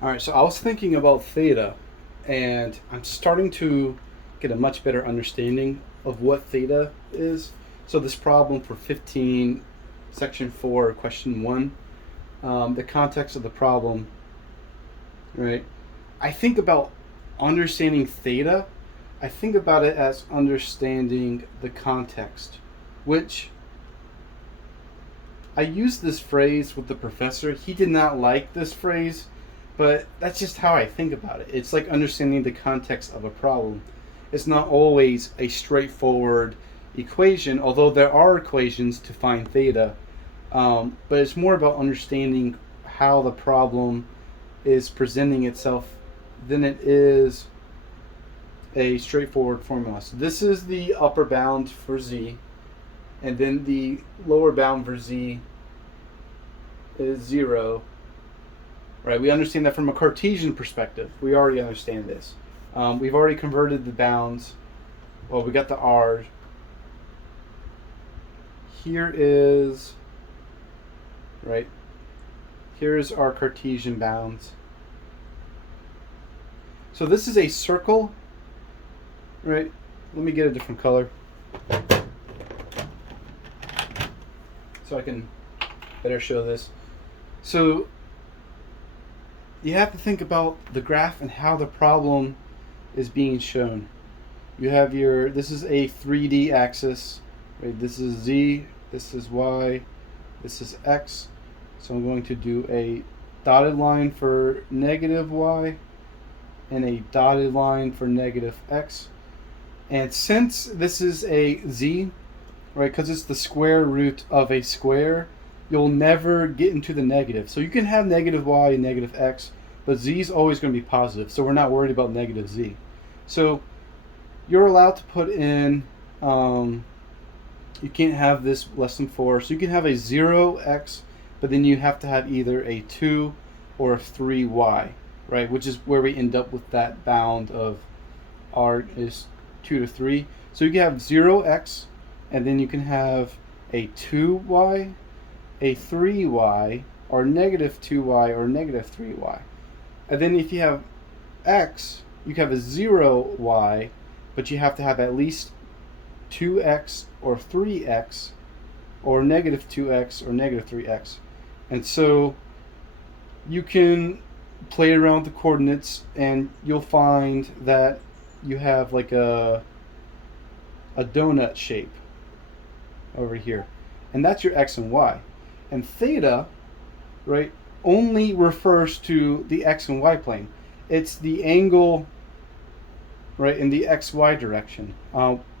All right, so I was thinking about theta, and I'm starting to get a much better understanding of what theta is. So this problem for 15, section 4, question 1, the context of the problem, right? I think about understanding theta, I think about it as understanding the context, which I used this phrase with the professor. He did not like this phrase, but that's just how I think about it. It's like understanding the context of a problem. It's not always a straightforward equation, although there are equations to find theta. But it's more about understanding how the problem is presenting itself than it is a straightforward formula. So this is the upper bound for z, and then the lower bound for z is 0, right? We understand that from a Cartesian perspective. We already understand this. We've already converted the bounds. Well, we got the r. Here is, right? Here is our Cartesian bounds. So this is a circle, right? Let me get a different color so I can better show this. So you have to think about the graph and how the problem is being shown. You have this is a 3D axis, right? This is z, this is y, this is x. So I'm going to do a dotted line for negative y and a dotted line for negative x. And since this is a z, right, because it's the square root of a square, you'll never get into the negative. So you can have negative y and negative x, but z is always going to be positive, so we're not worried about negative z. So you're allowed to put in, you can't have this less than 4, so you can have a 0x, but then you have to have either a 2 or a 3y, right, which is where we end up with that bound of r is 2 to 3. So you can have 0x, and then you can have a 2y, a 3y, or negative 2y, or negative 3y. And then if you have x, you can have a 0y, but you have to have at least 2x or 3x, or negative 2x or negative 3x. And so you can play around with the coordinates, and you'll find that you have like a donut shape over here. And that's your x and y. And theta, right, only refers to the x and y plane. It's the angle, right, in the xy direction.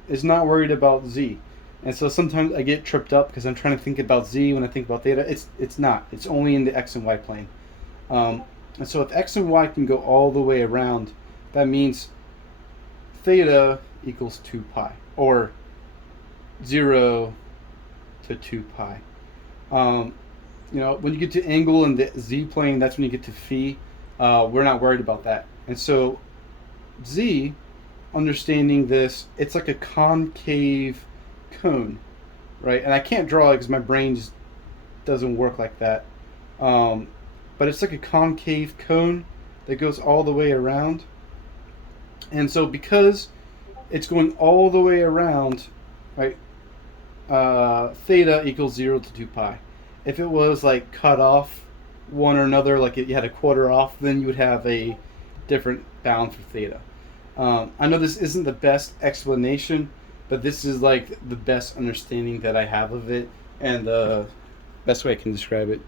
It's not worried about z. And so sometimes I get tripped up because I'm trying to think about z when I think about theta. It's not. It's only in the x and y plane. And so if x and y can go all the way around, that means theta equals 2 pi, or 0 to 2 pi. When you get to angle in the z-plane, that's when you get to phi. We're not worried about that. And so z, understanding this, it's like a concave cone, right? And I can't draw it because my brain just doesn't work like that. But it's like a concave cone that goes all the way around. And so because it's going all the way around, right, theta equals 0 to 2 pi. If it was like cut off one or another, like you had a quarter off, then you would have a different bound for theta. I know this isn't the best explanation, but this is like the best understanding that I have of it, and the best way I can describe it.